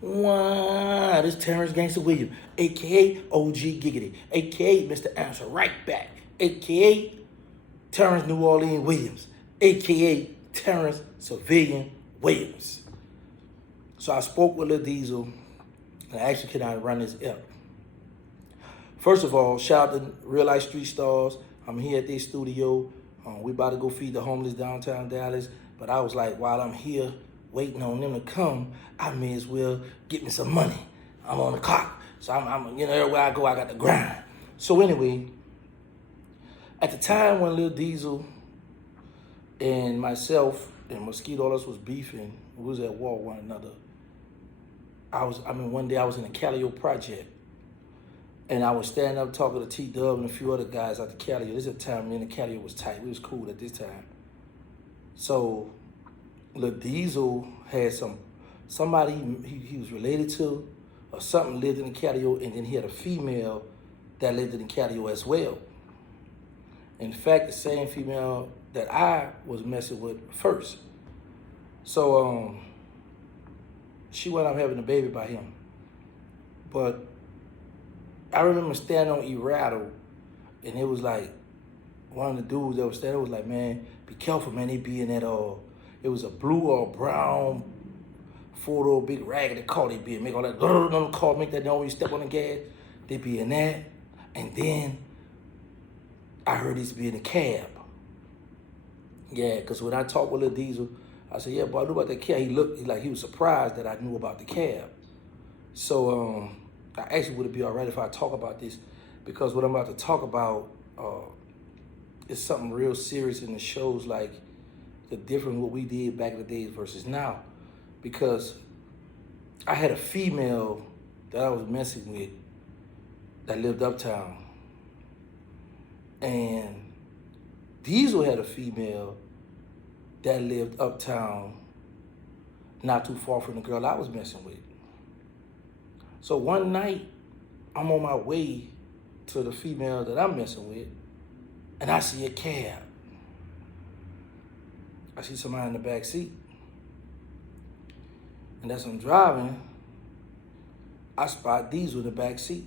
Wow, this Terrence Gangster Williams, aka OG Giggity, aka Mr. Answer Right Back, aka Terrence New Orleans Williams, aka Terrence Civilian Williams. So I spoke with Lil Diesel, and I actually cannot run this up. First of all, shout out to Real Life Street Stars. I'm here at their studio. We about to go feed the homeless downtown Dallas. But I was like, while I'm here waiting on them to come, I may as well get me some money. I'm on the clock. So I'm everywhere I go, I got to grind. So anyway, at the time when Lil Diesel and myself and Mosquito us was beefing, we was at war with one another. One day I was in the Calio project. And I was standing up talking to T-Dub and a few other guys out the Calio. This is the time me and the Calio was tight. We was cool at this time. So Lil Diesel had somebody he was related to or something lived in the Calio, and then he had a female that lived in the Calio as well. In fact, the same female that I was messing with first. So she wound up having a baby by him. But I remember standing on E-Rattle, and it was like, one of the dudes that was standing was like, man, be careful, man, they be in that, it was a blue or brown four-door big raggedy car they be in, make all that car, make that noise when you step on the gas, they be in that, and then I heard this be in the cab. Yeah, because when I talked with Lil Diesel, I said, yeah, boy, I knew about that cab. He looked like he was surprised that I knew about the cab. So, I actually would it be all right if I talk about this, because what I'm about to talk about is something real serious, and it shows like the difference what we did back in the days versus now. Because I had a female that I was messing with that lived uptown, and Diesel had a female that lived uptown not too far from the girl I was messing with. So one night, I'm on my way to the female that I'm messing with, and I see a cab. I see somebody in the back seat. And as I'm driving, I spot Diesel in the back seat.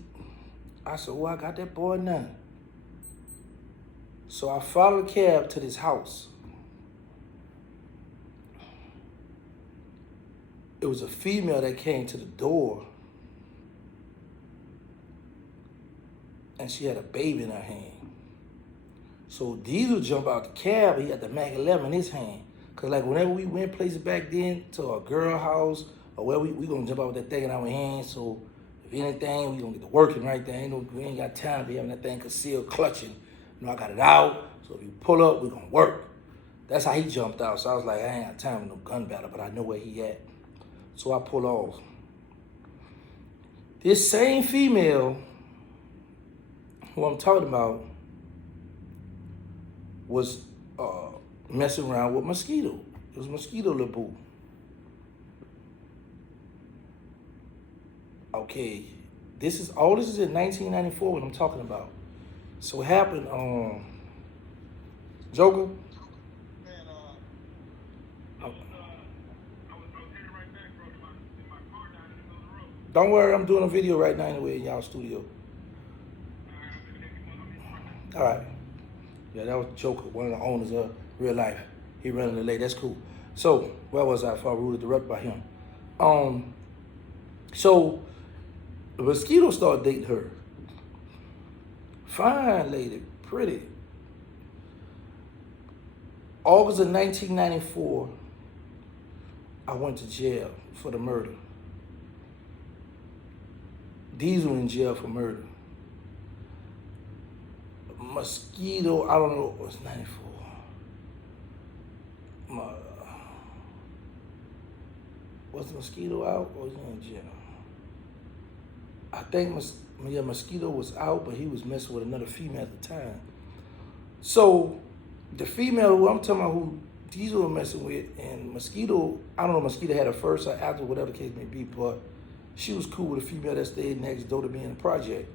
I said, well, I got that boy now. So I followed the cab to this house. It was a female that came to the door, and she had a baby in her hand. So Diesel jumped out the cab, he had the Mac 11 in his hand. Cause like whenever we went places back then to a girl house, or where we gonna jump out with that thing in our hands, so if anything, we gonna get to working right there. We ain't got time to be having that thing concealed, clutching. I got it out, so if you pull up, we gonna work. That's how he jumped out. So I was like, I ain't got time for no gun battle, but I know where he at. So I pull off. This same female who I'm talking about was messing around with Mosquito. It was Mosquito LeBoo. Okay, this is in 1994 what I'm talking about. So what happened, Joker? Don't worry, I'm doing a video right now anyway in y'all studio. All right. Yeah, that was Joker, one of the owners of Real Life. He running the late. That's cool. So where was I before I ruled interrupted by him? So the Mosquito started dating her. Fine lady, pretty. August of 1994, I went to jail for the murder. Diesel in jail for murder. Mosquito, I don't know, it was 94. Was Mosquito out or was he in jail? I think Mosquito was out, but he was messing with another female at the time. So the female who I'm talking about, who Diesel was messing with, and Mosquito, I don't know, Mosquito had her first or after, whatever the case may be, but she was cool with a female that stayed next door to me in the project.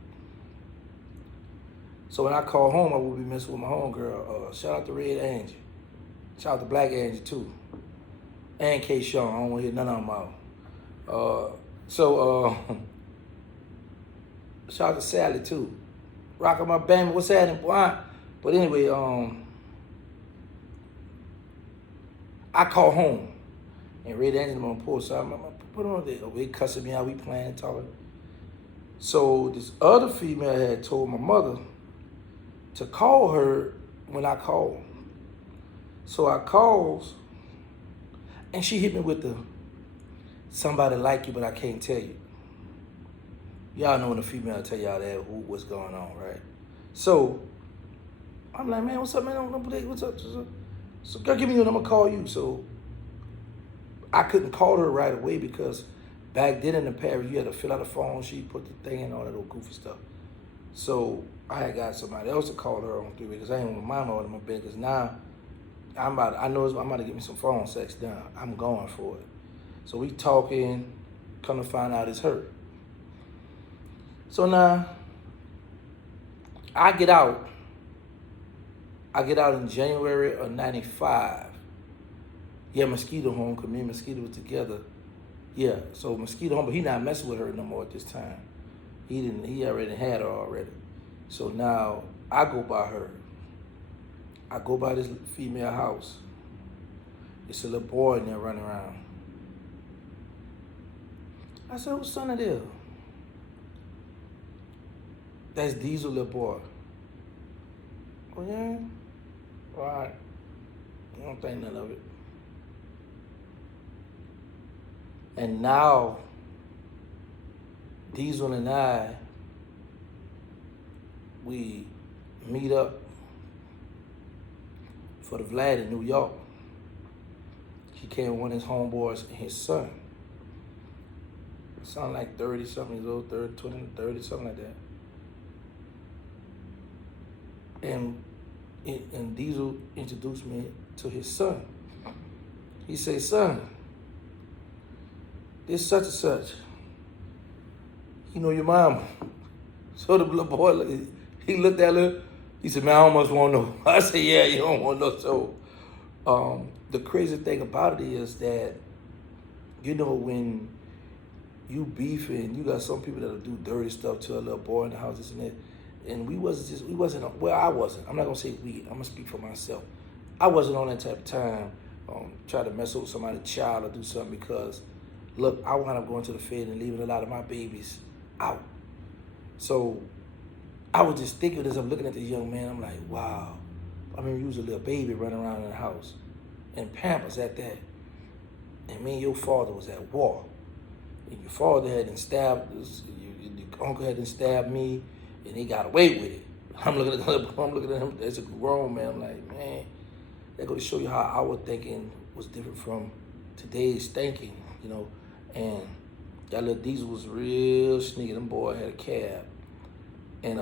So when I call home, I would be messing with my homegirl. Shout out to Red Angie. Shout out to Black Angie too. And K. Sean. I don't want to hear none of them out. So, shout out to Sally too. Rockin' my band, what's happening, boy? But anyway, I call home and Red Angel on the porch, so I'm put on there. They cussing me out, we playing and talking. So this other female had told my mother to call her when I called. So I calls, and she hit me with the, somebody like you, but I can't tell you. Y'all know when a female tell y'all that, what's going on, right? So I'm like, man, what's up, man? What's up? So girl, give me your number, call you. So I couldn't call her right away because back then in the past, you had to fill out a phone sheet, put the thing in, all that little goofy stuff. So I had got somebody else to call her on 3 weeks because I ain't want my mama in my business. Now I'm about to get me some phone sex done. I'm going for it. So we talking, come to find out it's her. So now I get out in January of '95. Yeah, Mosquito home, because me and Mosquito was together. Yeah, so Mosquito home, but he not messing with her no more at this time. He already had her already. So now I go by her. I go by this female house. It's a little boy in there running around. I said, whose son it is? That's Diesel little boy. Oh yeah? All right. I don't think none of it. And now, Diesel and I, we meet up for the Vlad in New York. He came with one of his homeboys and his son. Sound like 30-something years old, 30, something like that. And Diesel introduced me to his son. He said, son, this such and such. You know your mama. So the little boy, he looked at her, he said, man, I almost want to know. I said, yeah, you don't want to know. So the crazy thing about it is that, you know, when you beefing, you got some people that'll do dirty stuff to a little boy in the house, this and that. And I wasn't. I'm not gonna say we, I'm gonna speak for myself. I wasn't on that type of time, try to mess with somebody's child or do something because, look, I wound up going to the Fed and leaving a lot of my babies out. So I was just thinking as I'm looking at this young man, I'm like, wow. I remember you was a little baby running around in the house and Pampers at that. And me and your father was at war. And your father hadn't stabbed us, your uncle hadn't stabbed me, and he got away with it. I'm looking at him as a grown man. I'm like, man, that goes to show you how our thinking was different from today's thinking, you know. And that little Diesel was real sneaky. Them boy had a cab. And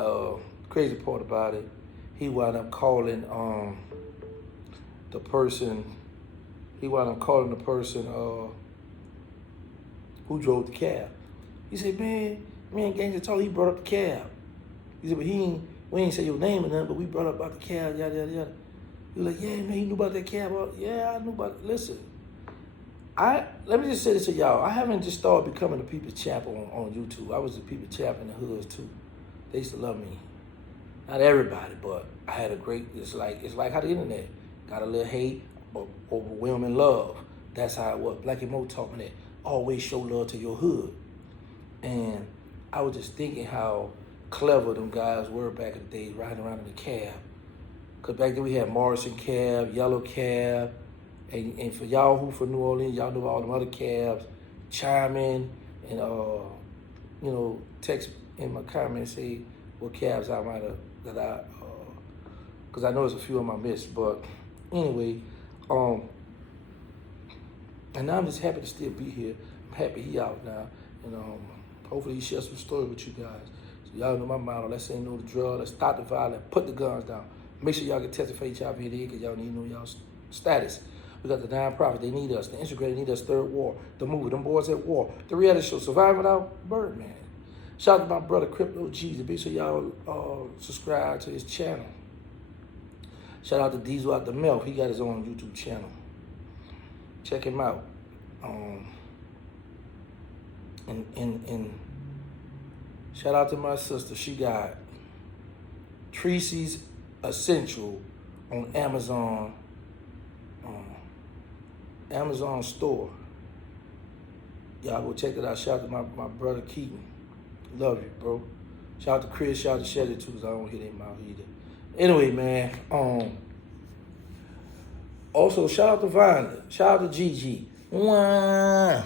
crazy part about it, he wound up calling the person who drove the cab. He said, man, me and Gangster told he brought up the cab. He said, but we ain't say your name or nothing, but we brought up about the cab, yada, yada, yada. He was like, yeah, man, you knew about that cab? Well, yeah, I knew about it. Listen, let me just say this to y'all. I haven't just started becoming a people's champ on YouTube. I was a people's champ in the hoods too. They used to love me. Not everybody, but I had a great, it's like how the internet got a little hate, but overwhelming love. That's how it was. Black and Mo talking that, always show love to your hood. And I was just thinking how clever them guys were back in the day, riding around in the cab. Because back then we had Morrison cab, Yellow cab, and for y'all who from New Orleans, y'all know all them other cabs, chime in and, you know, text in my comments, say what cabs I might have, because I know there's a few of them I missed. But anyway, and now I'm just happy to still be here. I'm happy he out now. And hopefully he shares some story with you guys. So y'all know my motto. Let's say no to drugs. Let's stop the violence. Put the guns down. Make sure y'all get tested for HIV and AIDS because y'all need to know y'all status. We got the nonprofit. They need us. The integrated need us. Third War. The movie. Them boys at war. The reality show. Surviving Without Birdman. Shout out to my brother Crypto Jesus. Make sure y'all subscribe to his channel. Shout out to Diesel out the Milk. He got his own YouTube channel. Check him out. And shout out to my sister. She got Tracy's Essential on Amazon, Amazon store. Y'all go check it out. Shout out to my brother Keaton. Love you, bro. Shout out to Chris. Shout out to Shelly too, cause I don't hear their mouth either. Anyway, man. Also shout out to Vonda. Shout out to Gigi. Mwah.